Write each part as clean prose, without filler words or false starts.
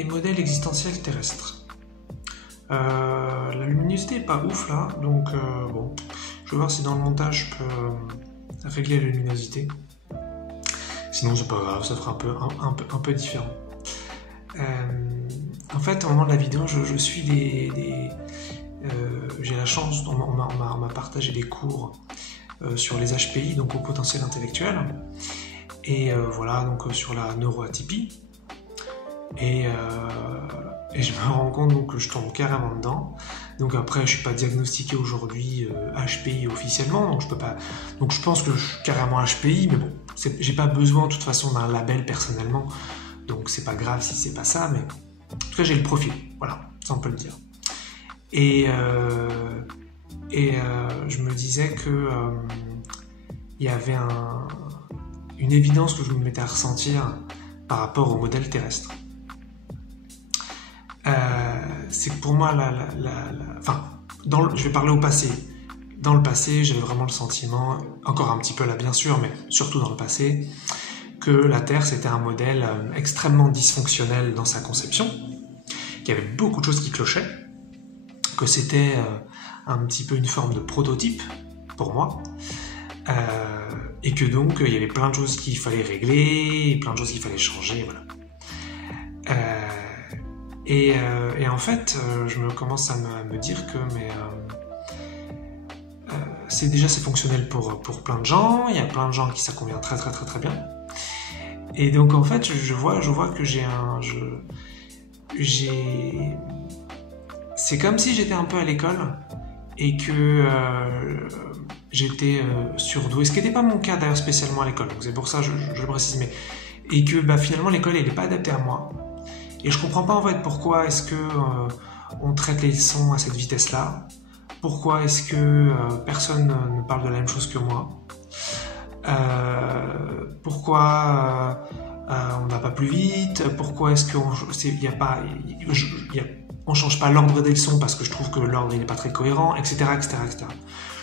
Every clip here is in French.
et modèle existentiel terrestre. La luminosité est pas ouf là, donc bon, je vais voir si dans le montage je peux régler la luminosité. Sinon c'est pas grave, ça fera un peu différent. En fait, au moment de la vidéo, je suis j'ai la chance, on m'a partagé des cours sur les HPI, donc au potentiel intellectuel, et voilà, donc sur la neuroatypie. Et je me rends compte donc, que je tombe carrément dedans. Donc après, je suis pas diagnostiqué aujourd'hui HPI officiellement, donc je peux pas. Donc je pense que je suis carrément HPI, mais bon, j'ai pas besoin de toute façon d'un label personnellement, donc c'est pas grave si c'est pas ça, mais en tout cas j'ai le profil, voilà, ça on peut le dire. Et je me disais que il y avait une évidence que je me mettais à ressentir par rapport au modèle terrestre. C'est que pour moi, je vais parler au passé. Dans le passé, j'avais vraiment le sentiment, encore un petit peu là bien sûr, mais surtout dans le passé, que la Terre c'était un modèle extrêmement dysfonctionnel dans sa conception, qu'il y avait beaucoup de choses qui clochaient, que c'était un petit peu une forme de prototype pour moi, et que donc il y avait plein de choses qu'il fallait régler, plein de choses qu'il fallait changer, voilà. Et en fait, je me commence à me dire que c'est fonctionnel pour plein de gens, il y a plein de gens à qui ça convient très très très très bien. Et donc en fait, je vois que c'est comme si j'étais un peu à l'école et que j'étais surdoué, ce qui n'était pas mon cas d'ailleurs spécialement à l'école, donc c'est pour ça je le précise, et que finalement l'école elle n'est pas adaptée à moi. Et je comprends pas en fait pourquoi est-ce que on traite les leçons à cette vitesse-là. Pourquoi est-ce que personne ne parle de la même chose que moi. Pourquoi on n'a pas plus vite. Pourquoi est-ce qu'on on change pas l'ordre des leçons parce que je trouve que l'ordre n'est pas très cohérent, etc., etc., etc.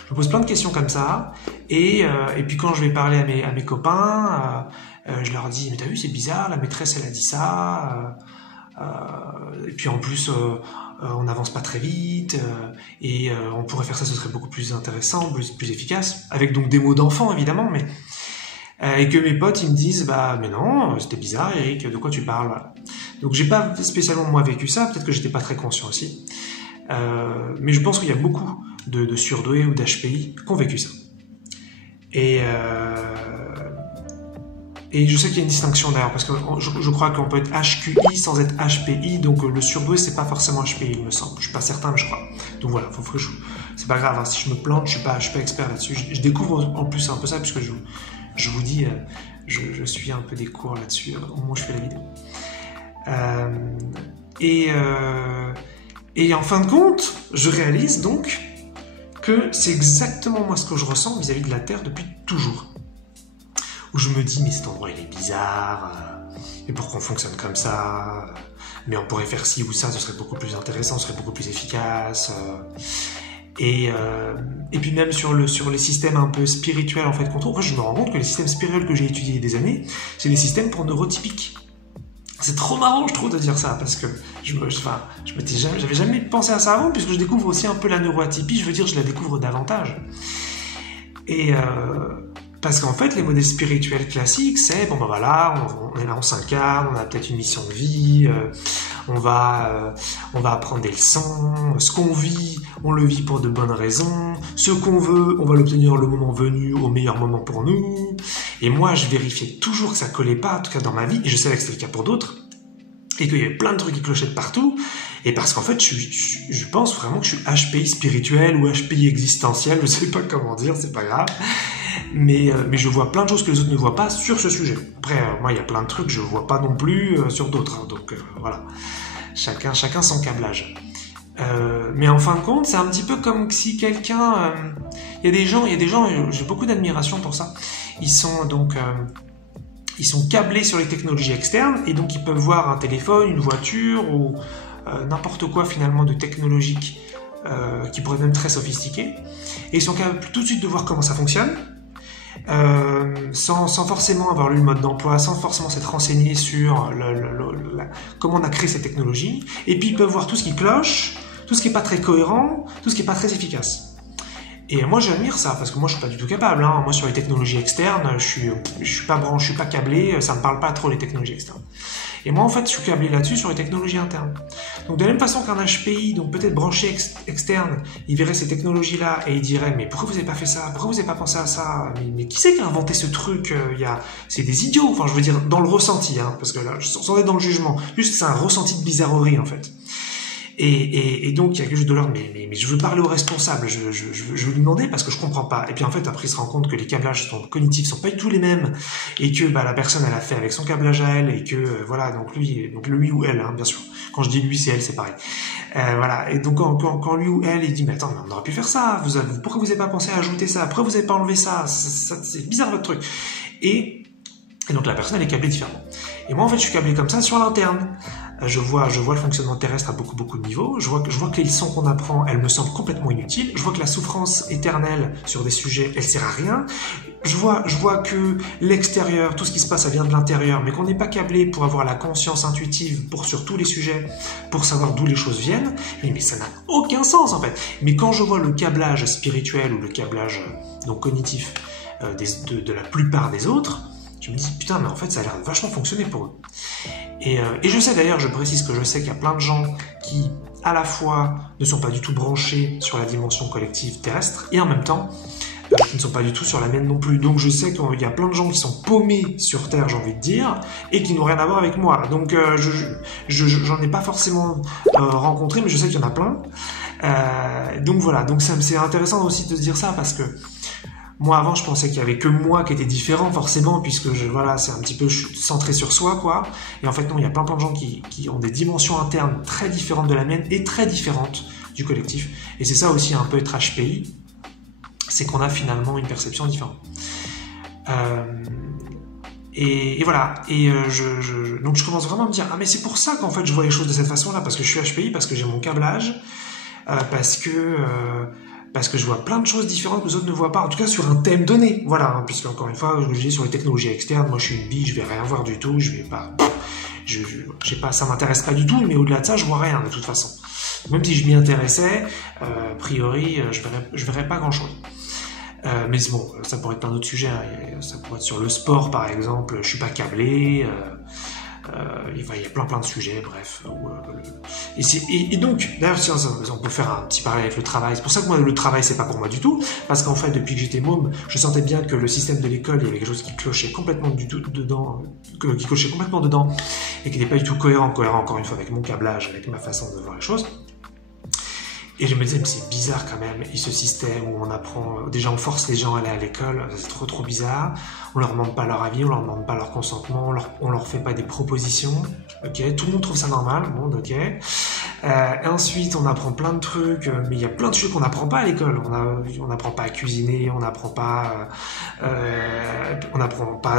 Je me pose plein de questions comme ça. Et puis quand je vais parler à mes copains, je leur dis « Mais t'as vu, c'est bizarre, la maîtresse elle a dit ça. Et puis en plus on n'avance pas très vite et on pourrait faire ça, ce serait beaucoup plus intéressant, plus efficace, avec donc des mots d'enfant évidemment, mais et que mes potes ils me disent bah mais non, c'était bizarre Eric, de quoi tu parles, voilà. Donc j'ai pas spécialement moi vécu ça, peut-être que j'étais pas très conscient aussi, mais je pense qu'il y a beaucoup de surdoués ou d'HPI qui ont vécu ça. Et je sais qu'il y a une distinction d'ailleurs, parce que je crois qu'on peut être HQI sans être HPI, donc le surdoué c'est pas forcément HPI, il me semble. Je suis pas certain, mais je crois. Donc voilà, c'est pas grave, hein, si je me plante, je suis pas expert là-dessus. Je découvre en plus un peu ça, puisque je vous dis, je suis un peu des cours là-dessus, au moment où je fais la vidéo. Et en fin de compte, je réalise donc que c'est exactement moi ce que je ressens vis-à-vis de la Terre depuis toujours. Où je me dis, mais cet endroit il est bizarre, et pourquoi on fonctionne comme ça, mais on pourrait faire ci ou ça, ce serait beaucoup plus intéressant, ce serait beaucoup plus efficace. Et puis même sur les systèmes un peu spirituels en fait qu'on trouve, je me rends compte que les systèmes spirituels que j'ai étudiés il y a des années, c'est des systèmes pour neurotypiques. C'est trop marrant, je trouve, de dire ça, parce que j'avais jamais pensé à ça avant, puisque je découvre aussi un peu la neuroatypie, je veux dire, je la découvre davantage. Et parce qu'en fait, les modèles spirituels classiques, c'est, bon ben voilà, on est là, on s'incarne, on a peut-être une mission de vie, on va apprendre des leçons, ce qu'on vit, on le vit pour de bonnes raisons, ce qu'on veut, on va l'obtenir le moment venu, au meilleur moment pour nous. Et moi, je vérifiais toujours que ça collait pas, en tout cas dans ma vie, et je savais que c'était le cas pour d'autres, et qu'il y avait plein de trucs qui clochaient de partout, et parce qu'en fait, je pense vraiment que je suis HPI spirituel ou HPI existentiel, je sais pas comment dire, c'est pas grave. Mais je vois plein de choses que les autres ne voient pas sur ce sujet. Après, moi, il y a plein de trucs que je vois pas non plus sur d'autres. Hein, donc voilà, chacun son câblage. Mais en fin de compte, c'est un petit peu comme si quelqu'un... Il y a des gens, j'ai beaucoup d'admiration pour ça. Ils sont câblés sur les technologies externes et donc ils peuvent voir un téléphone, une voiture ou n'importe quoi finalement de technologique qui pourrait être même très sophistiqué. Et ils sont capables tout de suite de voir comment ça fonctionne. sans forcément avoir lu le mode d'emploi, sans forcément s'être renseigné sur comment on a créé cette technologie. Et puis ils peuvent voir tout ce qui cloche, tout ce qui n'est pas très cohérent, tout ce qui n'est pas très efficace. Et moi j'admire ça, parce que moi je suis pas du tout capable, hein. Moi sur les technologies externes, je suis pas branché, je suis pas câblé, ça me parle pas trop les technologies externes. Et moi en fait je suis câblé là-dessus sur les technologies internes. Donc de la même façon qu'un HPI, donc peut-être branché externe, il verrait ces technologies-là et il dirait mais pourquoi vous n'avez pas fait ça, pourquoi vous n'avez pas pensé à ça, mais qui c'est qui a inventé ce truc, c'est des idiots, enfin je veux dire dans le ressenti, hein, parce que là sans être dans le jugement, juste c'est un ressenti de bizarrerie en fait. Et donc il y a quelque chose de l'ordre, mais je veux parler au responsable, je veux lui demander parce que je comprends pas. Et puis en fait après il se rend compte que les câblages cognitifs sont pas du tout les mêmes et que la personne elle a fait avec son câblage à elle et que voilà donc lui ou elle, hein, bien sûr. Quand je dis lui c'est elle c'est pareil. Voilà, et donc quand lui ou elle il dit mais attends mais on aurait pu faire ça, pourquoi vous avez pas pensé à ajouter ça, pourquoi vous avez pas enlevé ça, c'est bizarre votre truc. Et donc la personne elle est câblée différemment. Et moi en fait je suis câblé comme ça sur l'interne. Je vois le fonctionnement terrestre à beaucoup de niveaux. Je vois que les leçons qu'on apprend, elles me semblent complètement inutiles. Je vois que la souffrance éternelle sur des sujets, elle sert à rien. Je vois que l'extérieur, tout ce qui se passe, ça vient de l'intérieur, mais qu'on n'est pas câblé pour avoir la conscience intuitive sur tous les sujets, pour savoir d'où les choses viennent. Mais ça n'a aucun sens en fait. Mais quand je vois le câblage spirituel ou le câblage donc cognitif de la plupart des autres, je me dis putain mais en fait ça a l'air de vachement fonctionner pour eux. Et je sais d'ailleurs, je précise que je sais qu'il y a plein de gens qui à la fois ne sont pas du tout branchés sur la dimension collective terrestre et en même temps qui ne sont pas du tout sur la mienne non plus. Donc je sais qu'il y a plein de gens qui sont paumés sur Terre, j'ai envie de dire, et qui n'ont rien à voir avec moi. Donc j'en ai pas forcément rencontré, mais je sais qu'il y en a plein. Donc voilà, donc c'est intéressant aussi de se dire ça parce que moi avant je pensais qu'il y avait que moi qui était différent forcément puisque c'est un petit peu centré sur soi quoi. Et en fait non, il y a plein de gens qui ont des dimensions internes très différentes de la mienne et très différentes du collectif. Et c'est ça aussi un peu être HPI, c'est qu'on a finalement une perception différente. Et voilà. Et donc je commence vraiment à me dire ah mais c'est pour ça qu'en fait je vois les choses de cette façon-là parce que je suis HPI, parce que j'ai mon câblage, parce que je vois plein de choses différentes que les autres ne voient pas, en tout cas sur un thème donné, voilà, hein, puisque encore une fois, je dis sur les technologies externes, moi je suis une bille, je vais rien voir du tout, je vais pas, ça m'intéresse pas du tout, mais au-delà de ça, je vois rien de toute façon. Même si je m'y intéressais, a priori, je verrais pas grand-chose. Mais bon, ça pourrait être plein d'autres sujets, hein. Ça pourrait être sur le sport par exemple, je suis pas câblé. Il y a plein de sujets, bref. Et donc, d'ailleurs, on peut faire un petit parallèle avec le travail. C'est pour ça que moi, le travail, c'est pas pour moi du tout. Parce qu'en fait, depuis que j'étais môme, je sentais bien que le système de l'école, il y avait quelque chose qui clochait complètement dedans, et qui n'était pas du tout cohérent encore une fois avec mon câblage, avec ma façon de voir les choses. Et je me disais, mais c'est bizarre quand même, et ce système où on apprend, déjà on force les gens à aller à l'école, c'est trop bizarre, on leur demande pas leur avis, on leur demande pas leur consentement, on leur fait pas des propositions, ok, tout le monde trouve ça normal, bon, ok. Et ensuite on apprend plein de trucs, mais il y a plein de choses qu'on n'apprend pas à l'école, on n'apprend pas à cuisiner, on n'apprend pas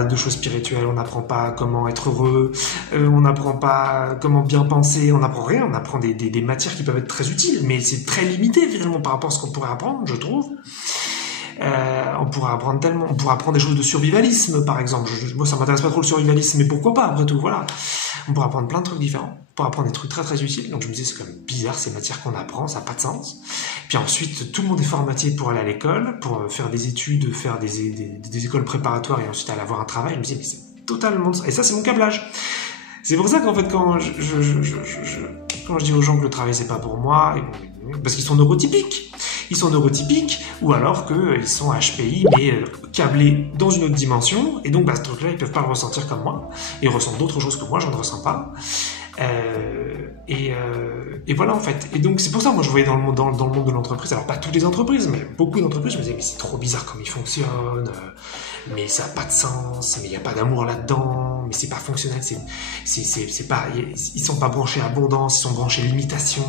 de choses spirituelles, on n'apprend pas comment être heureux, on n'apprend pas comment bien penser, on n'apprend rien, on apprend des matières qui peuvent être très utiles, mais c'est très limité finalement par rapport à ce qu'on pourrait apprendre, je trouve. On pourrait apprendre des choses de survivalisme par exemple. Moi ça m'intéresse pas trop le survivalisme, mais pourquoi pas après tout, voilà. On pourrait apprendre plein de trucs différents, on pourrait apprendre des trucs très utiles. Donc je me disais c'est quand même bizarre ces matières qu'on apprend, ça n'a pas de sens. Puis ensuite tout le monde est formaté pour aller à l'école, pour faire des études, faire des écoles préparatoires et ensuite aller avoir un travail. Je me disais mais c'est totalement... Et ça c'est mon câblage. C'est pour ça qu'en fait quand je dis aux gens que le travail c'est pas pour moi, parce qu'ils sont neurotypiques. Ils sont neurotypiques, ou alors qu'ils sont HPI, mais câblés dans une autre dimension, et donc ce truc-là, ils peuvent pas le ressentir comme moi, ils ressentent d'autres choses que moi, je ne ressens pas. Et voilà en fait. Et donc c'est pour ça, moi je voyais dans le monde de l'entreprise, alors pas toutes les entreprises, mais beaucoup d'entreprises, je me disais mais c'est trop bizarre comme ils fonctionnent, mais ça n'a pas de sens, mais il n'y a pas d'amour là-dedans, mais c'est pas fonctionnel, c'est pas, ils sont pas branchés abondance, ils sont branchés limitation.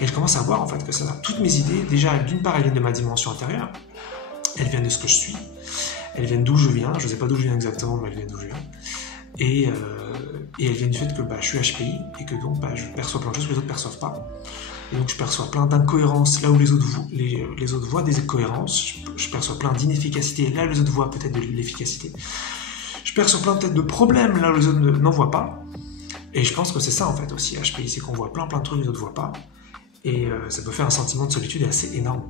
Et je commence à voir en fait que toutes mes idées, déjà d'une part elles viennent de ma dimension intérieure, elles viennent de ce que je suis, elles viennent d'où je viens, je sais pas d'où je viens exactement, mais elles viennent d'où je viens. Et elles viennent du fait que je suis HPI et que donc je perçois plein de choses que les autres ne perçoivent pas. Et donc je perçois plein d'incohérences là où les autres voient des incohérences. je perçois plein d'inefficacité là où les autres voient peut-être de l'efficacité. Je perçois plein peut-être de problèmes là où les autres n'en voient pas. Et je pense que c'est ça en fait aussi, HPI, c'est qu'on voit plein de trucs que les autres ne voient pas. Et ça peut faire un sentiment de solitude assez énorme.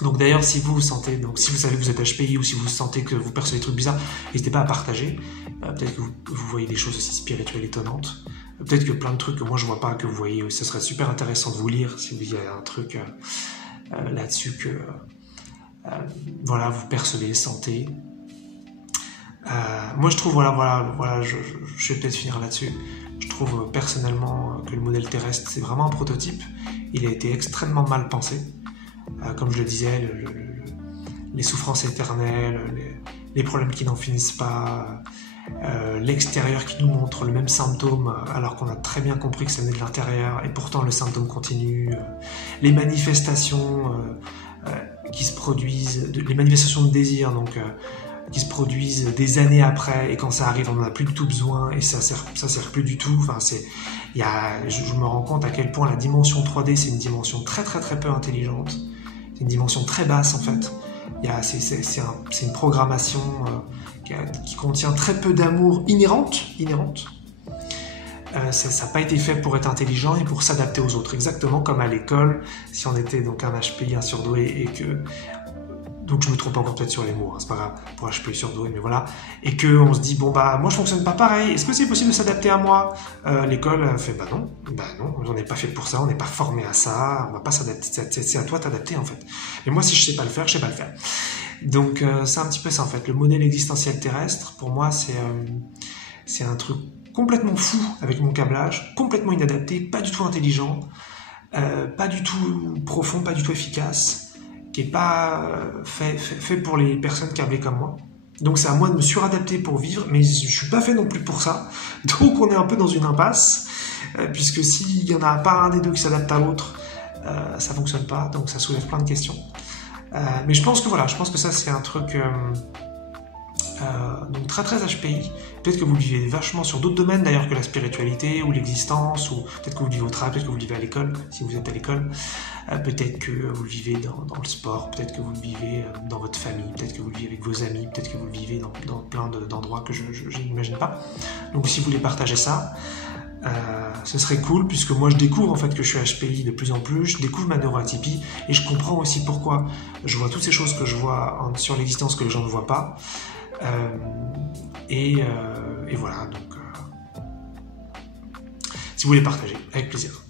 Donc d'ailleurs, si vous sentez, donc si vous savez que vous êtes HPI ou si vous sentez que vous percevez des trucs bizarres, n'hésitez pas à partager. Peut-être que vous voyez des choses aussi spirituelles étonnantes. Peut-être que plein de trucs que moi je vois pas, que vous voyez. Ce serait super intéressant de vous lire si vous y a un truc là-dessus que voilà, vous percevez, sentez. Moi je trouve, voilà, je vais peut-être finir là-dessus. Je trouve personnellement que le modèle terrestre c'est vraiment un prototype. Il a été extrêmement mal pensé. Comme je le disais, les souffrances éternelles, les problèmes qui n'en finissent pas, l'extérieur qui nous montre le même symptôme alors qu'on a très bien compris que ça venait de l'intérieur et pourtant le symptôme continue, les manifestations qui se produisent, les manifestations de désir donc qui se produisent des années après et quand ça arrive on n'en a plus du tout besoin et ça sert plus du tout. Enfin, je me rends compte à quel point la dimension 3D c'est une dimension très très très peu intelligente. C'est une dimension très basse en fait. C'est une programmation qui contient très peu d'amour inhérente. Ça n'a pas été fait pour être intelligent et pour s'adapter aux autres. Exactement comme à l'école, si on était donc un HPI, un surdoué et que... Donc je me trompe encore peut-être sur les mots, hein, c'est pas grave, pour HPI surdoué, mais voilà. Et qu'on se dit, bon bah moi je fonctionne pas pareil, est-ce que c'est possible de s'adapter à moi? L'école fait, bah non, on n'est pas fait pour ça, on n'est pas formé à ça, on va pas s'adapter, c'est à toi de t'adapter en fait. Mais moi si je sais pas le faire, je sais pas le faire. Donc c'est un petit peu ça en fait, le modèle existentiel terrestre, pour moi c'est un truc complètement fou avec mon câblage, complètement inadapté, pas du tout intelligent, pas du tout profond, pas du tout efficace, qui n'est pas fait pour les personnes câblées comme moi. Donc c'est à moi de me suradapter pour vivre, mais je ne suis pas fait non plus pour ça. Donc on est un peu dans une impasse, puisque s'il n'y en a pas un des deux qui s'adapte à l'autre, ça ne fonctionne pas, donc ça soulève plein de questions. Mais je pense que ça c'est un truc donc très très HPI. Peut-être que vous le vivez vachement sur d'autres domaines d'ailleurs que la spiritualité ou l'existence, ou peut-être que vous le vivez au travail, peut-être que vous le vivez à l'école, si vous êtes à l'école, peut-être que vous le vivez dans le sport, peut-être que vous le vivez dans votre famille, peut-être que vous le vivez avec vos amis, peut-être que vous le vivez dans plein d'endroits que je n'imagine pas. Donc si vous voulez partager ça, ce serait cool, puisque moi je découvre en fait que je suis HPI de plus en plus, je découvre ma neuroatypie et je comprends aussi pourquoi je vois toutes ces choses que je vois sur l'existence que les gens ne voient pas. Et voilà, donc si vous voulez partager, avec plaisir.